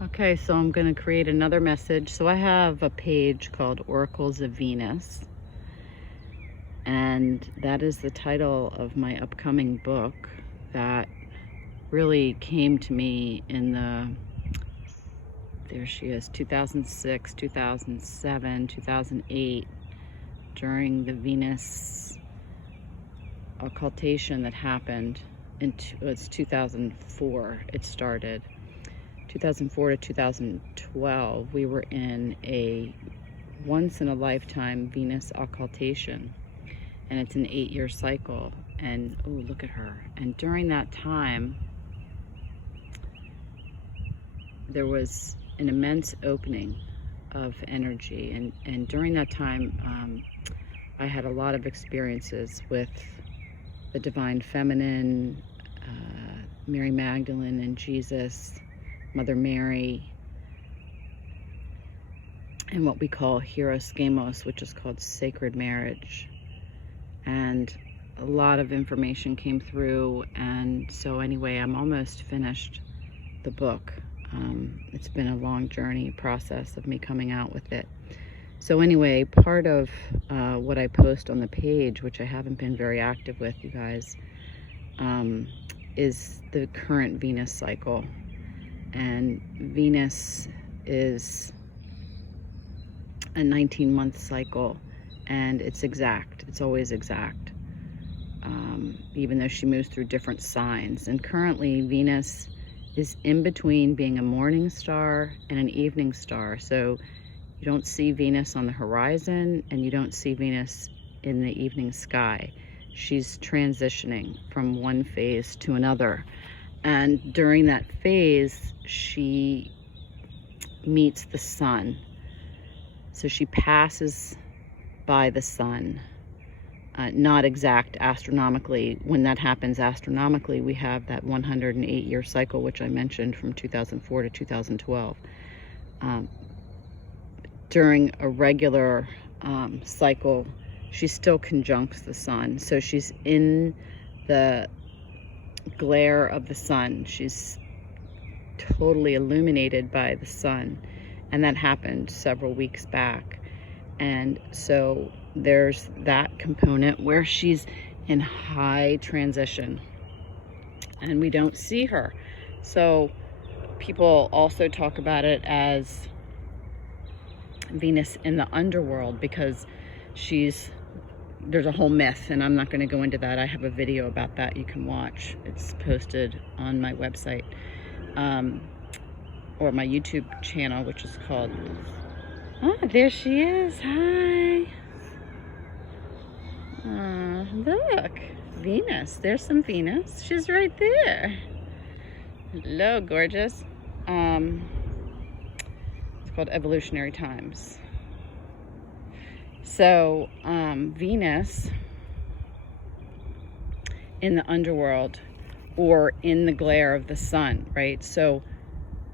Okay, so I'm going to create another message. So I have a page called Oracles of Venus, and that is the title of my upcoming book that really came to me in there she is, 2006, 2007, 2008, during the Venus occultation that happened it's 2004 it started. 2004 to 2012, we were in a once-in-a-lifetime Venus occultation, and it's an 8-year cycle. And oh, look at her. And during that time, there was an immense opening of energy, and during that time, I had a lot of experiences with the Divine Feminine, Mary Magdalene and Jesus, Mother Mary, and what we call Hieros Gamos, which is called sacred marriage. And a lot of information came through, and so anyway, I'm almost finished the book. It's been a long journey process of me coming out with it. So anyway, part of what I post on the page, which I haven't been very active with, you guys, is the current Venus cycle. And Venus is a 19-month cycle, and it's exact. It's always exact, even though she moves through different signs. And currently, Venus is in between being a morning star and an evening star. So you don't see Venus on the horizon, and you don't see Venus in the evening sky. She's transitioning from one phase to another. And during that phase, she meets the sun. So she passes by the sun. Not exact astronomically. When that happens astronomically, we have that 108-year cycle, which I mentioned, from 2004 to 2012. During a regular cycle, she still conjuncts the sun. So she's in the glare of the sun. She's totally illuminated by the sun. And that happened several weeks back. And so there's that component where she's in high transition and we don't see her. So people also talk about it as Venus in the underworld, because there's a whole myth, and I'm not going to go into that. I have a video about that you can watch. It's posted on my website, or my YouTube channel, which is called, there she is. Hi. Look, Venus. There's some Venus. She's right there. Hello, gorgeous. It's called Evolutionary Times. So, Venus in the underworld, or in the glare of the sun, right? So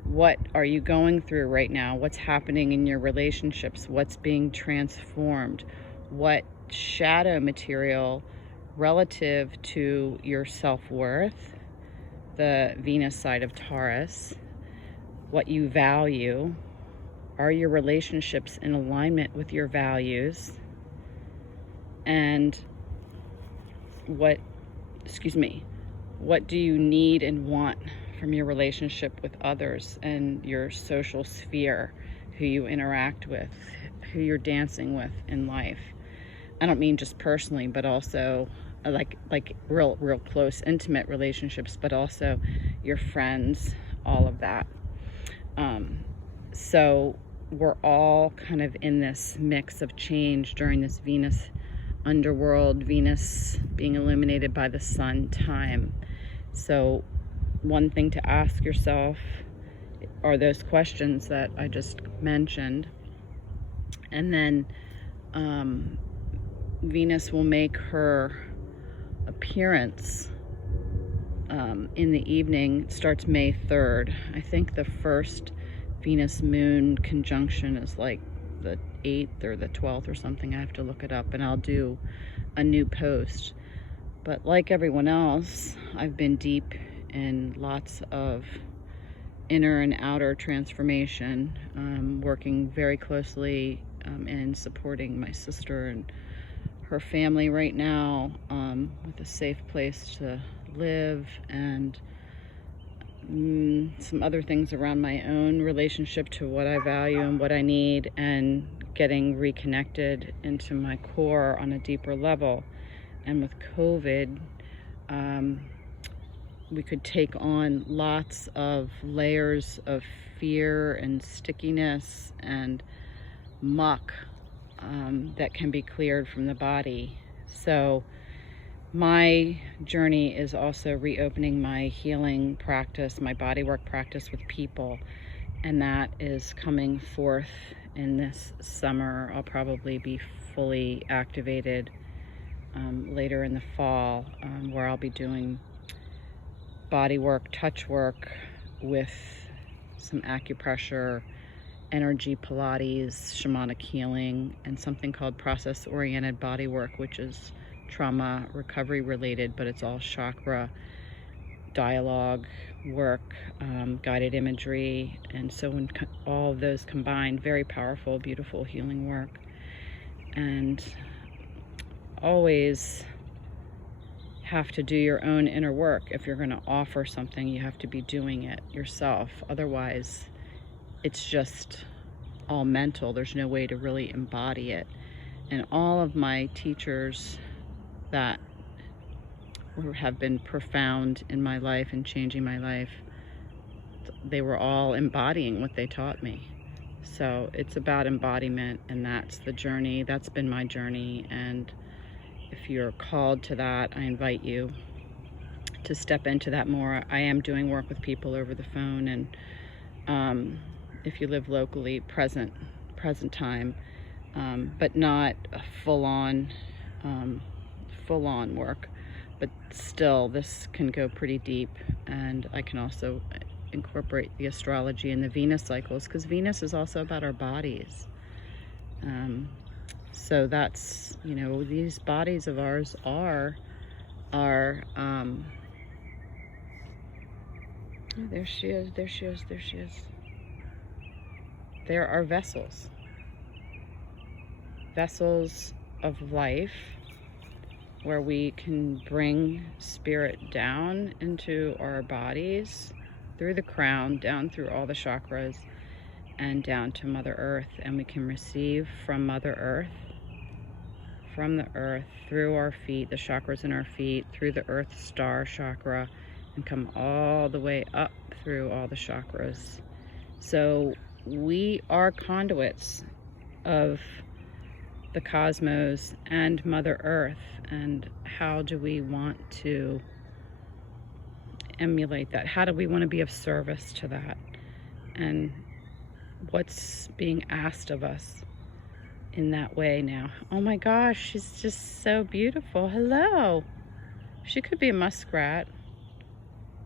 what are you going through right now? What's happening in your relationships? What's being transformed? What shadow material relative to your self-worth, the Venus side of Taurus, what you value? Are your relationships in alignment with your values? And what do you need and want from your relationship with others and your social sphere, who you interact with, who you're dancing with in life? I don't mean just personally, but also like real close, intimate relationships, but also your friends, all of that. So we're all kind of in this mix of change during this Venus underworld, Venus being illuminated by the sun time. So one thing to ask yourself are those questions that I just mentioned. And then Venus will make her appearance in the evening. It starts May 3rd. I think the first Venus moon conjunction is like the 8th or the 12th or something. I have to look it up, and I'll do a new post. But like everyone else, I've been deep in lots of inner and outer transformation, working very closely and supporting my sister and her family right now, with a safe place to live, and some other things around my own relationship to what I value and what I need, and getting reconnected into my core on a deeper level. And with COVID, we could take on lots of layers of fear and stickiness and muck that can be cleared from the body. So my journey is also reopening my healing practice, my bodywork practice with people, and that is coming forth in this summer. I'll probably be fully activated later in the fall, where I'll be doing bodywork, touch work with some acupressure, energy Pilates, shamanic healing, and something called process-oriented bodywork, which is trauma recovery related, but it's all chakra dialogue work, guided imagery. And so when all of those combined, very powerful, beautiful healing work. And always have to do your own inner work. If you're going to offer something, you have to be doing it yourself. Otherwise, it's just all mental. There's no way to really embody it. And all of my teachers that have been profound in my life and changing my life, they were all embodying what they taught me. So it's about embodiment, and that's the journey. That's been my journey. And if you're called to that, I invite you to step into that more. I am doing work with people over the phone, and if you live locally, present time, but not a full-on work. But still, this can go pretty deep, and I can also incorporate the astrology and the Venus cycles, because Venus is also about our bodies. So that's, these bodies of ours are oh, there she is. There are vessels of life, where we can bring spirit down into our bodies through the crown, down through all the chakras, and down to Mother Earth. And we can receive from Mother Earth, from the earth, through our feet, the chakras in our feet, through the earth star chakra, and come all the way up through all the chakras. So we are conduits of the cosmos and Mother Earth. And how do we want to emulate that? How do we want to be of service to that? And what's being asked of us in that way now? Oh my gosh, she's just so beautiful. Hello. She could be a muskrat,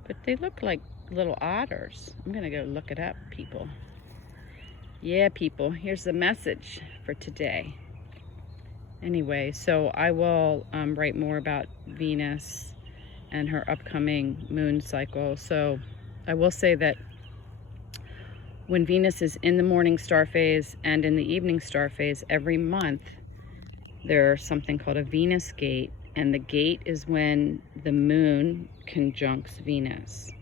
but they look like little otters. I'm gonna go look it up, people. Yeah, people, here's the message for today. Anyway, so I will write more about Venus and her upcoming moon cycle. So I will say that when Venus is in the morning star phase and in the evening star phase every month, there's something called a Venus gate, and the gate is when the moon conjuncts Venus.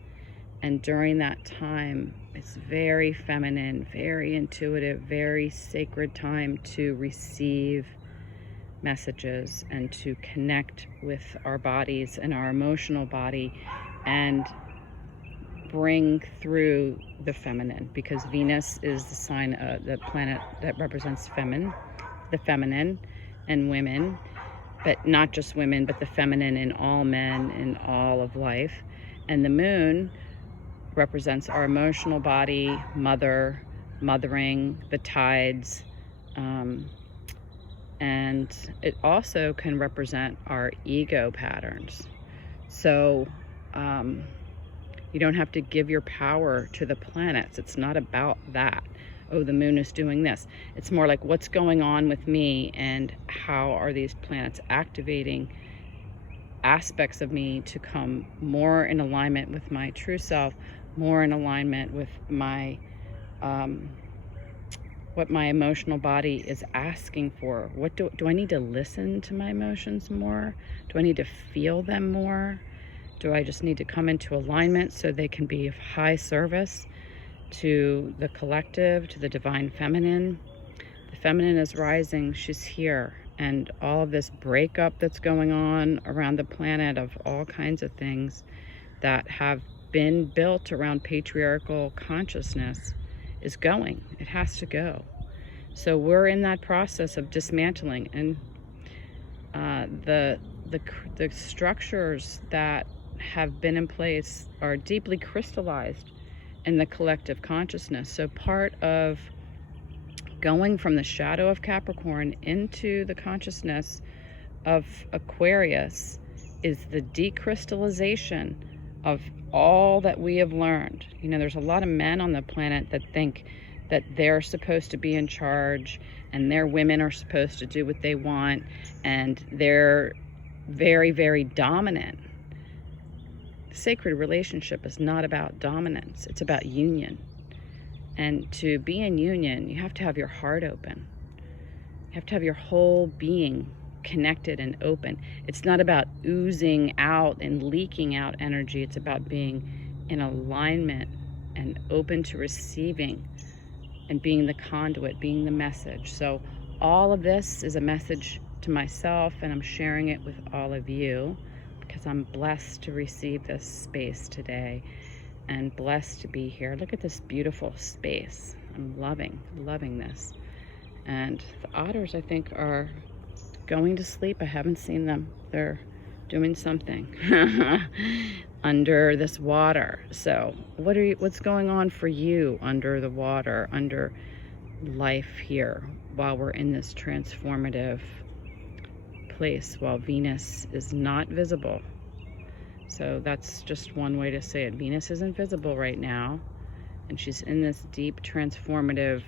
And during that time, it's very feminine, very intuitive, very sacred time to receive messages and to connect with our bodies and our emotional body, and bring through the feminine, because Venus is the sign of the planet that represents the feminine and women, but not just women, but the feminine in all men, in all of life. And the moon represents our emotional body, mothering, the tides, and it also can represent our ego patterns. So you don't have to give your power to the planets. It's not about that. Oh, the moon is doing this. It's more like, what's going on with me, and how are these planets activating aspects of me to come more in alignment with my true self, more in alignment with my what my emotional body is asking for. What do I need to listen to my emotions more? Do I need to feel them more? Do I just need to come into alignment so they can be of high service to the collective, to the divine feminine? The feminine is rising, she's here, and all of this breakup that's going on around the planet of all kinds of things that have been built around patriarchal consciousness is going. It has to go. So we're in that process of dismantling, and the structures that have been in place are deeply crystallized in the collective consciousness. So part of going from the shadow of Capricorn into the consciousness of Aquarius is the decrystallization of all that we have learned. You know, there's a lot of men on the planet that think that they're supposed to be in charge and their women are supposed to do what they want, and they're very, very dominant. Sacred relationship is not about dominance, it's about union. And to be in union, you have to have your heart open. You have to have your whole being connected and open. It's not about oozing out and leaking out energy. It's about being in alignment and open to receiving and being the conduit, being the message. So all of this is a message to myself, and I'm sharing it with all of you because I'm blessed to receive this space today and blessed to be here. Look at this beautiful space. I'm loving this. And the otters, I think, are going to sleep. I haven't seen them. They're doing something under this water. So what's going on for you under the water, under life here, while we're in this transformative place, while Venus is not visible? So that's just one way to say it. Venus isn't visible right now, and she's in this deep transformative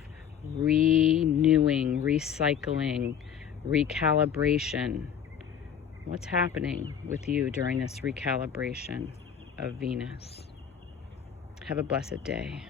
renewing, recycling, recalibration. What's happening with you during this recalibration of Venus? Have a blessed day.